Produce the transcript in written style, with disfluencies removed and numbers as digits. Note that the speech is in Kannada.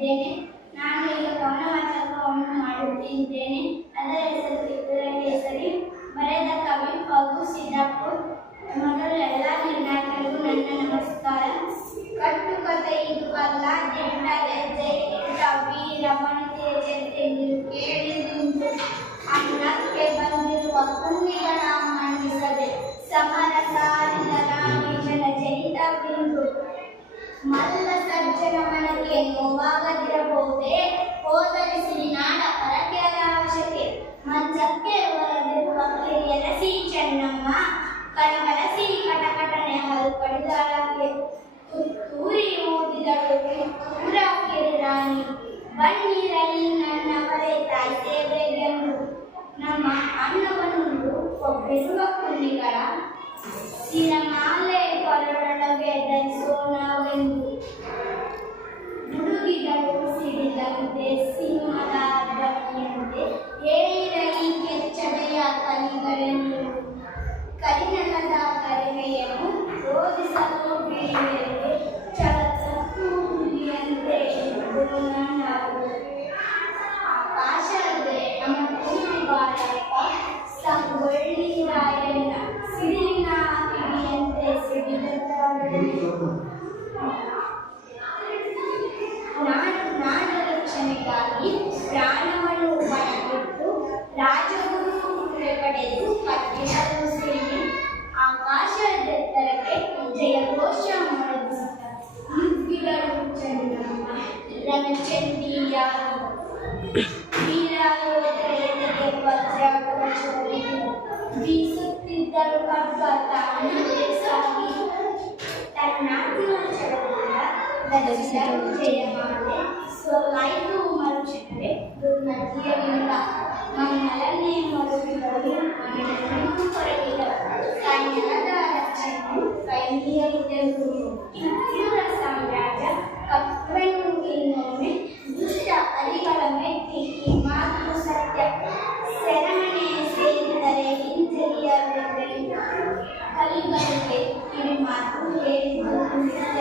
ಬರೆದಿದ್ದೇನೆ. ನಾನು ಈಗ ಕವನ ವಾಚಕವನ್ನು ಮಾಡುತ್ತಿದ್ದೇನೆ. ಅದರ ಹೆಸರು ಕಿತ್ತೂರ ಕೇಸರಿ. ಬರೆದ ಕವಿ ಫಗು ಸಿದ್ದಾಪುರ್. ಮೊದಲು ಎಲ್ಲ ನಿರ್ಣಾಯಕರಿಗೂ ನನ್ನ ನಮಸ್ಕಾರ. ಕಟ್ಟುಕತೆ ಇದು ಅಲ್ಲ, ದಿಟ್ಟ ಹೆಜ್ಜೆ ಇಟ್ಟ ವೀರ ವನಿತೆಯ ಚರಿತ್ರೆ ನೀವು ಕೇಳಿದುಂಟು. ಅನ್ನಕ್ಕೆ ಬಂದಿರುವ ಕುಂಡಿಗಳ ಮನ್ನಿಸದೆ ಸಮರ ಸಾರಿದ ರಾಣೀಶನ ಜನಿತ ಬಿಂದು. ಮಲ್ಲ ಸಜ್ಜನ ಮನಕ್ಕೆ ನೋವಾಗದಿರಬಹುದೇ, ಹೋದರಿಸಿ ನಾಡ ಪರಕ್ಯರ ಅವಶ್ಯಕೆ. ಮಂಚಕ್ಕೆ ಹೊರದಿರುವ ಕಿರಿಯರ ಸಿ ಚೆನ್ನಮ್ಮ, ಕಣಬರಸಿ ಕಟಕಟನೆ ಹಲ್ಲು ಕಡಿದಾಳಕ್ಕೆ. ತುತ್ತೂರಿ ಊದಿದಳು ಕಿತ್ತೂರ ಕಿರಿರಾಣಿ, ಬನ್ನಿರಲಿ ನನ್ನವರೇ ತಾಯಿ ಸೇವೆಗೆಂದು. ನಮ್ಮ ಅನ್ನವನ್ನುಂಡು ಕೊಬ್ಬಿರುವ ಕುಂಡಿಗಳ ಸಿರಮಾಲೆ ಕೊರಳೊಳಗೆ ಧರಿಸೋಣವೆಂದು. ಹುಡುಗಿಗಳು ಸಿಡಿದಂತೆ ಸಿಂಹದ ಧ್ವನಿಯಂತೆ ಹೇಳಿರಲಿ ಕೆಚ್ಚಡೆಯ ಕಲಿಗಳೆಂದು. ಕರಿನಲ್ಲದ ಕರಿಮೆಯನ್ನು ರೋಧಿಸಲು ಬೀಳಿಗೆ ಚಲತೂರಿಯಂತೆ ನಾವು. ಆಕಾಶವೇ ನಮ್ಮ ಕೂಡಿ ಬಾಳಪ್ಪ, ಸಂಗೊಳ್ಳಿ ರಾಯಣ್ಣ ಸಿಡಿಲಿನ ಕಿಡಿಯಂತೆ ನಾಡು ರಕ್ಷಣೆಗಾಗಿ ಪ್ರಾಣವನ್ನು ಪಣಕ್ಕಿಟ್ಟು ರಾಜಗುರು ಪಡೆದು ಕಟ್ಟಿಡಲು ಸೇರಿ ಆಕಾಶದೆತ್ತರಕ್ಕೆ ಜಯಘೋಷ ಮೊಳಗಿಸಿದ ಮುಗ್ಗಿಗಳು ಚೆನ್ನಮ್ಮ ರಣಚಂಡಿಯಾಗಿ. ವೀರಯೋಧರೆಡೆಗೆ ವಜ್ರ ಕವಚವಿದು ಬೀಸುತ್ತಿದ್ದರು ಖಡ್ಗ ತಾನೇ ಸಾಗಿ. ತನ್ನಾತ್ಮಚರದಿಂದ ಧರಿಸಿದರು ಜಯಮಾಲೆ, ಸೋಲಾಯಿತು ಮರುಕ್ಷಣವೇ ದುರ್ನದಿಯಲಿಂದ. ಮಮ್ಮಲನ್ನೇ ಮರುಗಿದರು ಮನೆಯನ್ನು ಹೊರಗಿದರು, ಸೈನ್ಯದ ರಕ್ಷಣೆಯನ್ನು ಕೈಮೀರಿದರು. ಕಿತ್ತೂರ ಸಾಮ್ರಾಜ್ಯ ಕಪ್ಪೆನ್ನು ಇನ್ನೊಮ್ಮೆ ದುಷ್ಟ ಅಲಿಗಳ ಮೆಟ್ಟಿ ಈ ಮಾತು ಸತ್ಯ. ಸೆರೆಮನೆ ಸೇರಿದರೆ ಹಿಂಜರಿಯಲೆಂದರೆ ಕಲಿಗಳಿಗೆ ಕಿವಿಮಾತು ಹೇಳಿದ್ದು ನಿತ್ಯ.